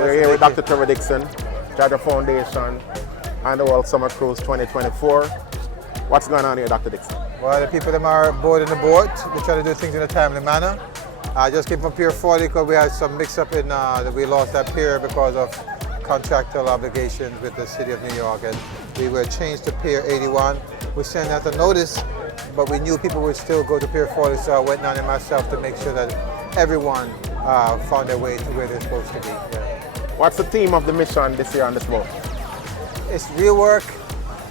We're here with Dr. Trevor Dixon, JAHJAH Foundation, and the World Summer Cruise 2024. What's going on here, Dr. Dixon? Well, the people that are boarding the boat, we try to do things in a timely manner. I just came from Pier 40 because we had some mix-up in that we lost that pier because of contractual obligations with the City of New York, and we were changed to Pier 81. We sent out a notice, but we knew people would still go to Pier 40, so I went down there myself to make sure that everyone found their way to where they're supposed to be. Yeah. What's the theme of the mission this year on this boat? It's real work,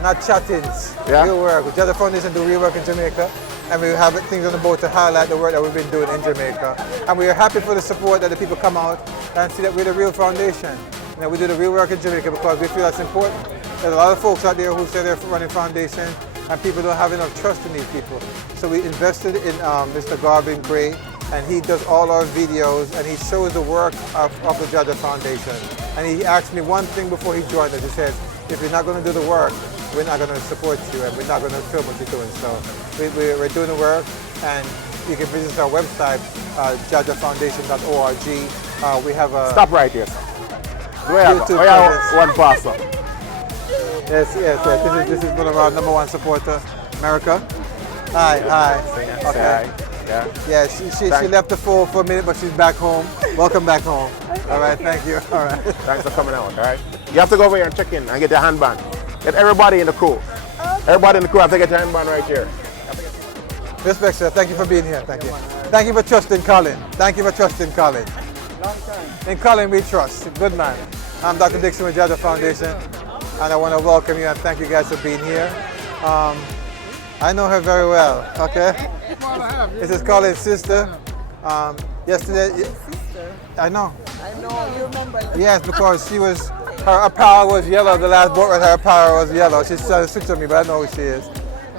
not chat-ins. Yeah. Real work. We JAHJAH Foundation do real work in Jamaica, and we have things on the boat to highlight the work that we've been doing in Jamaica. And we are happy for the support that the people come out and see that we're the real foundation. You know, we do the real work in Jamaica because we feel that's important. There's a lot of folks out there who say they're running foundations, and people don't have enough trust in these people. So we invested in Mr. Garvin Gray, and he does all our videos, and he shows the work of the JAHJAH Foundation. And he asked me one thing before he joined us. He says, if you're not going to do the work, we're not going to support you, and we're not going to film what you're doing. So we're doing the work, and you can visit our website, jahjahfoundation.org. We have a... Stop right here. Do we have one pastor? Yes. This is one of our #1 supporter, America. Hi. Okay. Yeah, she left the fold for a minute, but she's back home. Welcome back home. All right, thank you. All right. Thanks for coming out, all right? You have to go over here and check in and get your handband. Get everybody in the crew. Everybody in the crew have to get your handband right here. Respect, sir. Thank you for being here. Thank you. Thank you for trusting Colin. Thank you for trusting Colin. Long time. In Colin we trust. Good man. I'm Dr. Dixon with JAHJAH Foundation, and I want to welcome you and thank you guys for being here. I know her very well, okay? This is Colin's sister. Yesterday, Sister. I know. I know, you remember. Yes, because her apparel was yellow. The last boat with her apparel was yellow. She's trying to switch on me, but I know who she is.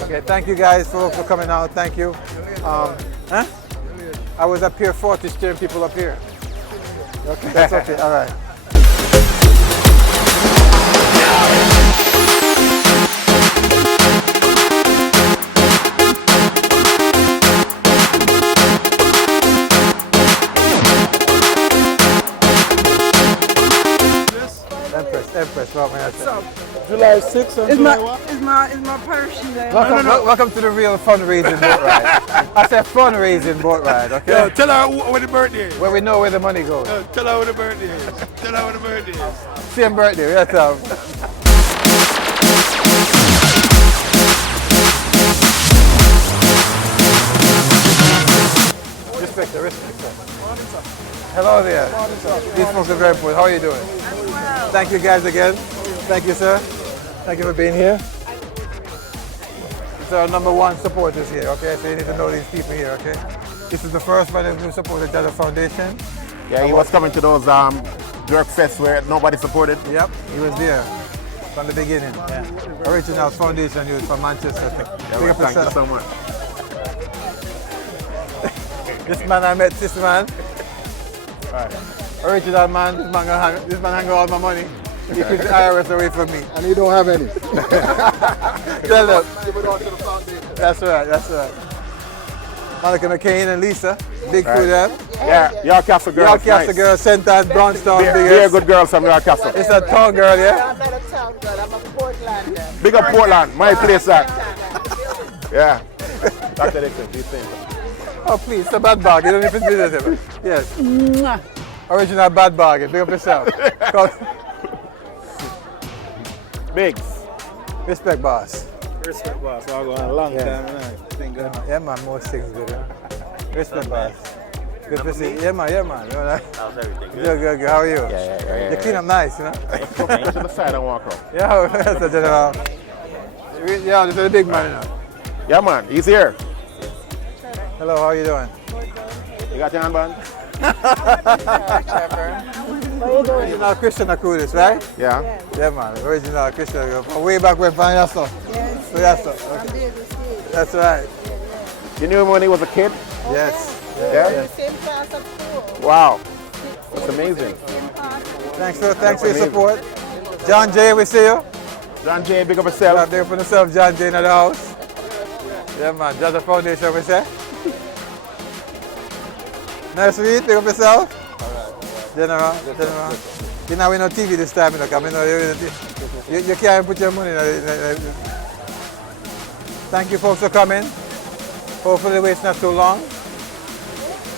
Okay, thank you guys for coming out. Thank you. I was at Pier 40 steering people up here. Okay, that's okay. All right. Empress, well, July 6th and July what? Is my parachute there? Welcome to the real fundraising boat ride. I said fundraising boat ride, okay? Yo, tell her when the birthday is. Where we know where the money goes. Tell her when the birthday is. Tell her when the birthday is. Same birthday, that's all. Respect, sir. Hello there. These folks are very important. How are you doing? Thank you guys again. Thank you, sir. Thank you for being here. These are our #1 supporters here, okay? So you need to know these people here, okay? This is the first one who supported JAHJAH Foundation. Yeah, he was coming to those jerk fests where nobody supported. Yep, he was there from the beginning. Yeah. Original foundation youth from Manchester. Yeah, thank you so much. This man I met, this man. Right. Original man, this man hang all my money. He keeps the IRS away from me. And you don't have any. Tell them. That's right. Monica McCain and Lisa, big crew them. Yeah, York Castle girls. York Castle girl, St. Anne, Brownstown, They're good girls from York Castle. It's a town girl, yeah? I'm not a town girl, I'm a Portland. Big up Portland, my place that. Yeah. Dr. Dixon, please say something. Oh please, it's a bad bargain, you don't even visit him. Yes. Original bad bargain, big up yourself. Biggs. Respect, boss. Respect, boss. I'll go on a long time. Yeah, man, most things good. Yeah? Respect, boss. Good to see you. Yeah, man. How's everything? Good. How are you? Yeah. You clean up nice, you know? Come to the side and walk out. Yeah, that's the general. Yeah, this is the big man, you know? Yeah, man, he's here. Hello, how are you doing? You got your handband? Original Christian Akudis, right? Yeah. Yeah, man. Original Christian. From way back when, from Yasso. Yes. Okay. That's right. You knew him when he was a kid? Yes. Yeah? Same class at school. Wow. That's amazing. Thanks for your support. John Jay, we see you. John Jay, big up yourself. Big up yourself, John Jay in the house. Yeah, man. JAHJAH Foundation, we say. Nice to meet you. Big up yourself. General. You know, we no TV this time, you know, come, you can't put your money in. Thank you folks for coming. Hopefully the wait's not too long.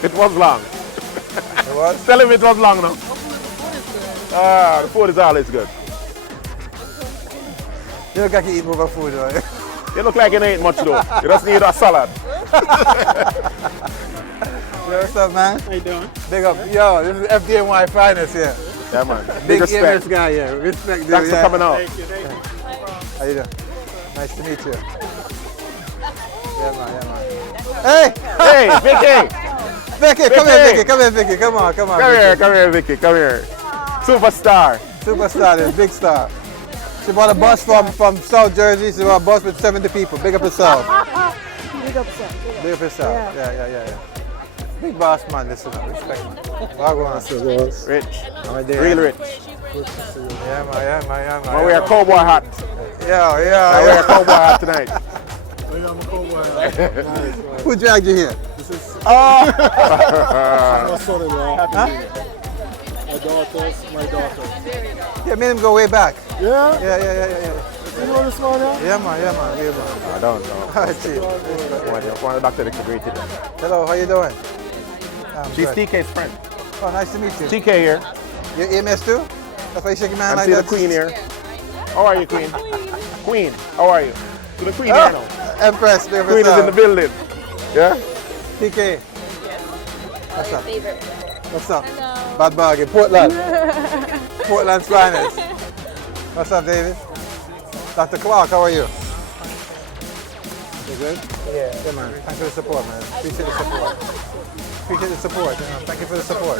It was long. It was? Tell him it was long now. The food is always good. You look like you eat more food, though. You look like you ain't much though. You just need a salad. Yo, what's up, man? How you doing? Big up. Yo, this is FDNY Finest here. Yeah, man. Big respect. EMS guy here. Respect, dude. Thanks for coming out. Thank you. How you doing? Nice to meet you. Yeah, man. Hey! Hey, Vicky! Vicky, come here, Vicky. Come here, Vicky. Come on. Come here, Vicky. Come here. Superstar. Superstar, this big star. She bought a bus from South Jersey. She bought a bus with 70 people. Big up herself. Big up, sir. Big up herself. Yeah. Big boss man, listen up. Respect him. Rich. I'm there. Real rich. Yeah, man. I wear a cowboy hat. I wear Yeah. a cowboy hat tonight. I'm a cowboy. Who dragged you here? My son-in-law. My daughter. Yeah, made him go way back. Yeah? Yeah. You know this one, yeah? Yeah, man. I don't know. All right, chief. One of the doctor that greeted him. Hello, how you doing? She's good. TK's friend. Oh, nice to meet you. TK here. You EMS too? That's why you shaking my hand And like see that? the queen here. How are you, queen? Queen, how are you? To the queen here now. Empress, big up Queen is in the yourself. building. Yeah? TK. What's up? What's up? Bad bargain. Portland. Portland's finest. What's up, David? Dr. Clark, how are you? You good? Yeah, man. Thanks for the support, man. Appreciate the support. Thank you for the support.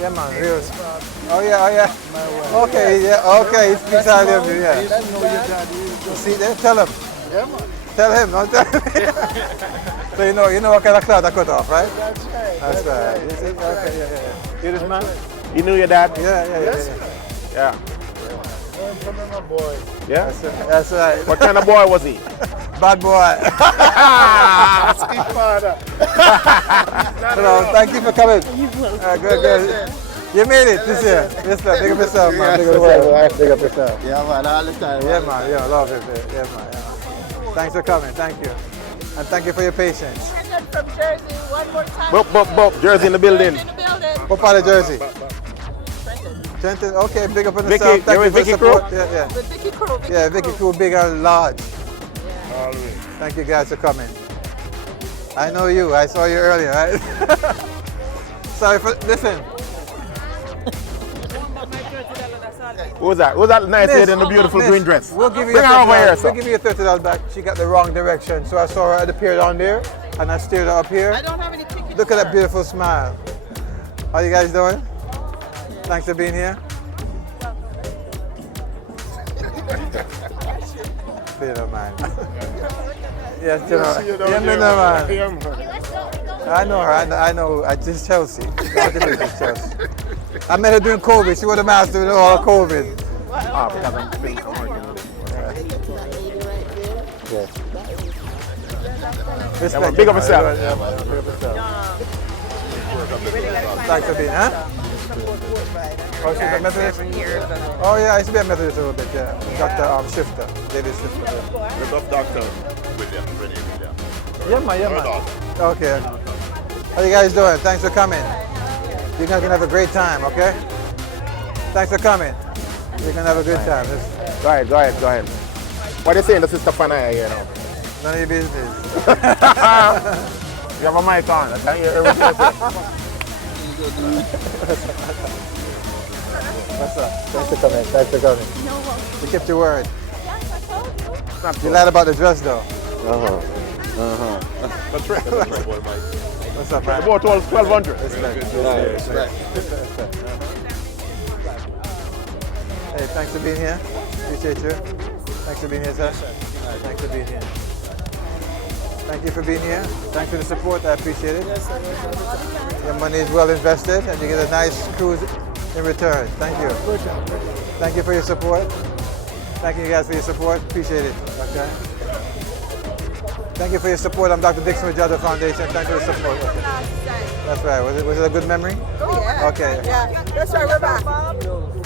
Yeah, man. Real. Oh, yeah. Okay. He speaks highly of you, yeah. You see there? Tell him. Yeah, man. Tell him, don't tell me. So you know what kind of cloth I cut off, right? That's right. That's right. You see? Okay, yeah. You this man? You knew your dad? Yeah. Yeah. Come here, my boy. Yeah? That's right. What kind of boy was he? Bad boy. Steve father. Hello, thank you for coming. Good. You made it this year. Respect. Big up yourself, man. Big up yourself. Yeah, man, all the time. Yeah, man. Yeah, love it. Yeah, man. Thanks for coming. Thank you. And thank you for your patience. From Jersey, one more time. Bop. Jersey in the building. What part of Jersey? Trenton. Okay, big up on the Vicky, south. Thank you you with for the Vicky support. crew? Yeah. The Vicky crew. Yeah, Vicky crew, big and large. Always. Thank you guys for coming. I know you. I saw you earlier, right? Sorry for listen. Who's that? Who's that nice lady in the beautiful Miss, green dress? We'll give you Bring her over here, We'll sir. give you $30 back. She got the wrong direction, so I saw her at the pier down there, and I steered her up here. I don't have any tickets. Look at that beautiful smile. How you guys doing? Thanks for being here. Peter, man. Yes, man. I know her. I know. It's Chelsea. It's Chelsea. I met her during COVID. She was the master of all of COVID. Because I'm working with it. Yes. Yeah, Respect man, big up you, yourself. Yeah, man, big up yourself. Thanks for being, huh? Oh, she's a Methodist? Oh, yeah, I used to be a Methodist a little bit, yeah. Dr. Shifter, David Shifter. The tough doctor, William. Yeah, man. Okay. How you guys doing? Thanks for coming. You're going to have a great time, okay? Thanks for coming. You're going to have a good time. Go ahead. What are you saying to Sister Fanaya here now? None of your business. You have a mic on. I can't hear everything you say. What's up? Thanks for coming. You kept your word. You lied about the dress, though. That's right. What's up, man? About 1200. Hey, thanks for being here. Appreciate you. Thanks for being here, sir. Thanks for being here. Thank you for being here. Thanks for the support. I appreciate it. Your money is well invested, and you get a nice cruise in return. Thank you. Thank you for your support. Thank you guys for your support. Appreciate it. Okay. Thank you for your support. I'm Dr. Dixon with JAHJAH Foundation. Thanks for the support. Okay. That's right. Was it a good memory? Oh, yeah. Okay. Yeah, that's why we're back.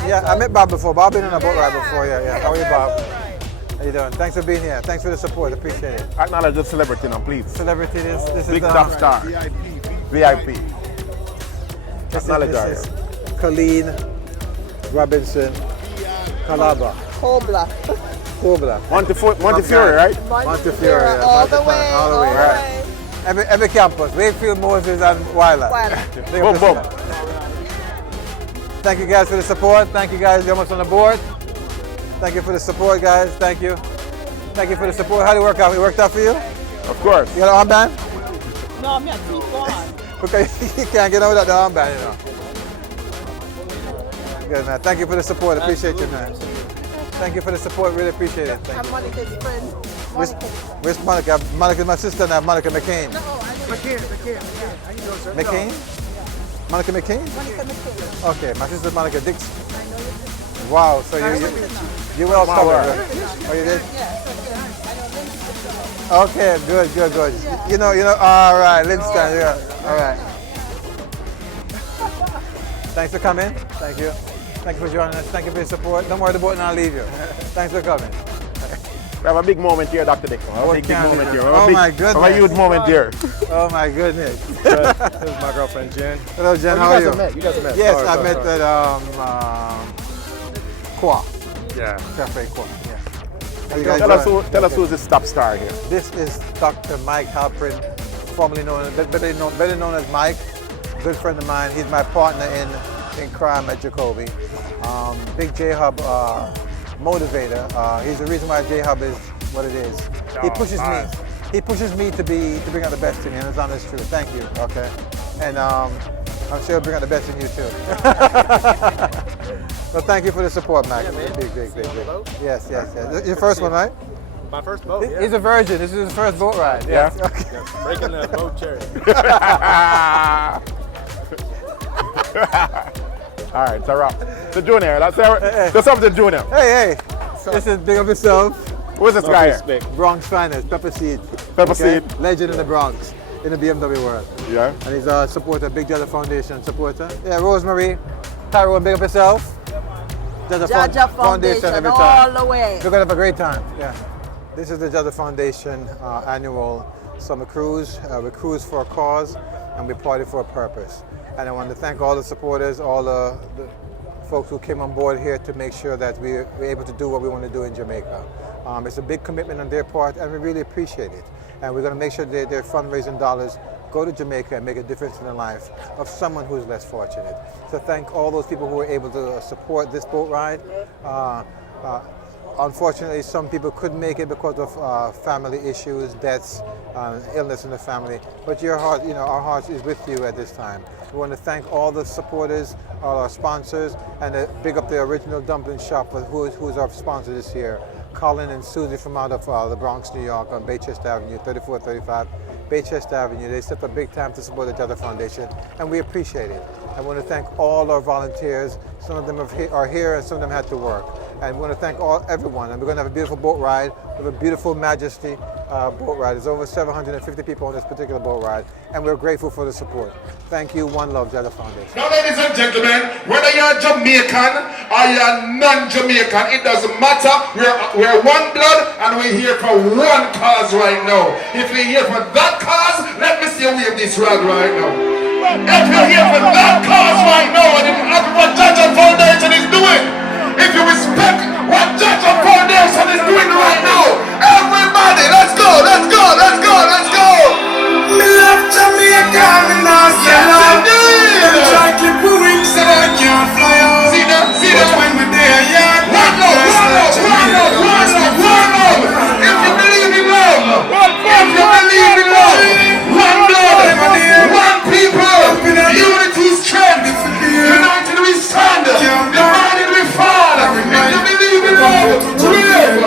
Yeah, I met Bob before. Bob been on a boat ride before. Yeah. How are you, Bob? How you doing? Thanks for being here. Thanks for the support. Appreciate it. Acknowledge the celebrity now, please. Celebrity, this Big is top star. VIP. This Acknowledge is Colleen Robinson Calaba. Hobla. Montefiore, right? Montefiore, yeah. All the way. All the way, right. Every campus. Wakefield, Moses, and Weiler. Big up Boom, boom. yourself. Thank you guys for the support. Thank you guys very much on the board. Thank you for the support, guys. Thank you. Thank you for the support. How did it work out? It worked out for you? Of course. You got an armband? No, I'm not keep on. Because you can't get over without the armband, you know. Good, man. Thank you for the support. Appreciate you, man. Thank you for the support. Really appreciate it. Thank I'm you. Monica's friend. Where's Monica? Monica's my sister now. Monica McCain. McCain. How you doing, sir? McCain? Monica McCain? Monica McCain. Okay, my sister Monica Dixon. Wow, so you well covered. Right? Oh, you did? Okay, good. You know, all right, Linston, yeah, all right. Thanks for coming. Thank you. Thank you for joining us. Thank you for your support. Don't worry, the boat and I'll leave you. Thanks for coming. We have a big moment here, Dr. Dixon. A big moment here. Oh my goodness. A huge moment here. Oh my goodness. This is my girlfriend, Jen. Hello, Jen. How are you? You guys met. Yes, I met at Qua. Yeah. Cafe Qua. Yeah. How you guys Tell us who's this top star here. This is Dr. Mike Halprin, formerly better known as Mike. Good friend of mine. He's my partner in crime at Jacoby. Big JAHJAH motivator. He's the reason why JAHJAH is what it is. He pushes me. He pushes me to bring out the best in me, and it's honest truth. Thank you. Okay. And I'm sure he'll bring out the best in you too. So thank you for the support, Mike. Yeah, big. Yes. Your first one, right? My first boat, yeah. He's a virgin. This is his first boat ride. Yeah. Okay. Yeah, breaking the boat cherry. All right, it's a wrap. The Junior, let's have the Junior. Hey. This is Big Up Yourself. Who's this guy here? Bronx finest, Pepper Seed. Seed. Legend in the Bronx, in the BMW world. Yeah. And he's a supporter, Big JAHJAH Foundation supporter. Yeah, Rosemary, Tyrone, Big Up Yourself. JAHJAH Foundation every all time. the way. We're gonna have a great time. Yeah. This is the JAHJAH Foundation annual summer cruise. We cruise for a cause and we party for a purpose. And I want to thank all the supporters, all the folks who came on board here to make sure that we're able to do what we want to do in Jamaica. It's a big commitment on their part and we really appreciate it. And we're going to make sure that their fundraising dollars go to Jamaica and make a difference in the life of someone who's less fortunate. So thank all those people who were able to support this boat ride. Unfortunately, some people couldn't make it because of family issues, deaths, illness in the family. But your heart, our heart is with you at this time. We want to thank all the supporters, all our sponsors, and big up the original dumpling shop, who's our sponsor this year. Colin and Susie from out of the Bronx, New York, on Baychester Avenue, 3435 Baychester Avenue. They stepped up big time to support the JAHJAH Foundation, and we appreciate it. I want to thank all our volunteers. Some of them are here, and some of them had to work. And we want to thank everyone. And we're going to have a beautiful boat ride with a beautiful Majesty boat ride. There's over 750 people on this particular boat ride, and we're grateful for the support. Thank you. One love, JAHJAH Foundation. Now, ladies and gentlemen, whether you're Jamaican or you're non-Jamaican, it doesn't matter. We're one blood, and we're here for one cause right now. If you're here for that cause, let me see you wave this rag right now. If you're here for that cause right now, and what JAHJAH Foundation is doing, if you respect what JAHJAH Foundation is doing right now, everybody, let's go. Me love Jamaica, me not sell out. Them try clip with wings so that I can't fly out. See them. But when we there, yeah, One love. If you believe in love, one blood, one people, unity is strength. United we stand, divided we fall. If you believe in love, live.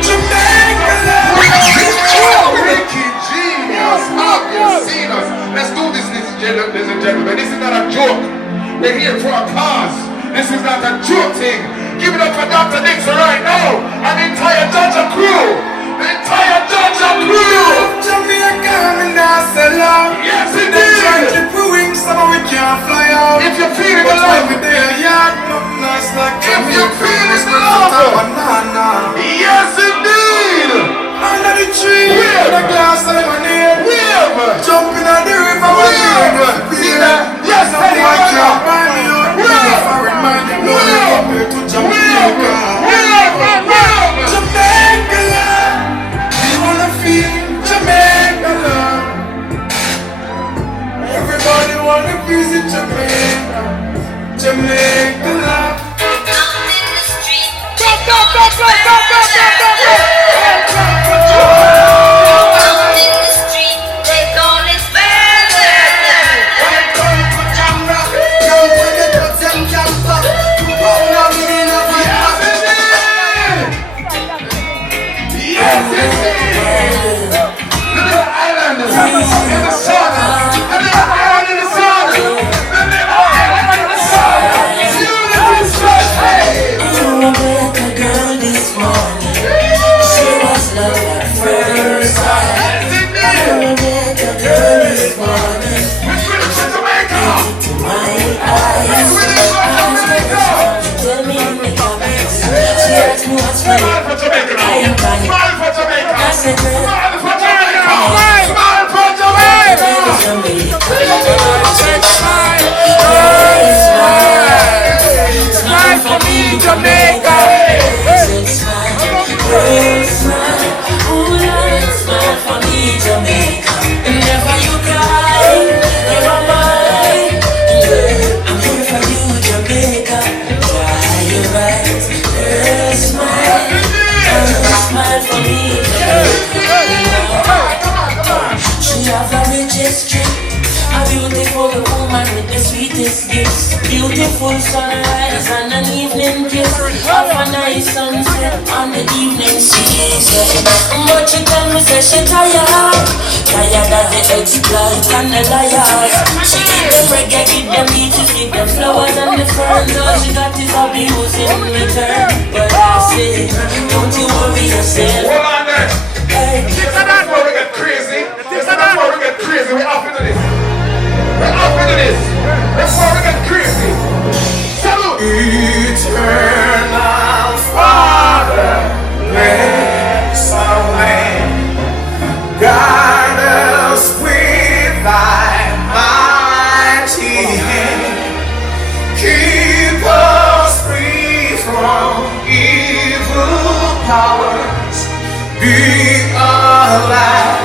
Jamaica love. Wicked genius, have you seen us? Let's do this, ladies and gentlemen. This is not a joke. We're here for a cause. This is not a joke thing. Give it up for Dr. Dixon right now and the entire JAHJAH crew. Jamaica. coming down, sell out. Yes, Them indeed. try to clip our wings, some we can't fly out. If you feel the But love, when we there, yeah, nothing nice like if you feel it's the love, banana. yes, indeed. Under the tree, Wave. in a glass of lemonade. Wave. Jumping on the river, Wave. See that? Yes, no Teddy boy Rocka. can't buy me out. Wave. Foreign man, you know Wave. they compare to Jamaica. Jamaica love, we wanna feel Jamaica love. Everybody wanna visit Jamaica, Jamaica love. Beautiful sunrise and an evening kiss of a nice sunset on the evening season. But she tell me say she tired of the exploits and the liars. She give them reggae, give them beaches, give them flowers and the ferns. All she got is abuse in return. But I say, don't you worry yourself. Hold on there. This is not where we get crazy. This is not where we get crazy. We're up into this. We're up into this. That's where we get crazy. Salute. Eternal Father, bless our land. Guide us with thy mighty hand. Keep us free from evil powers. Be alive.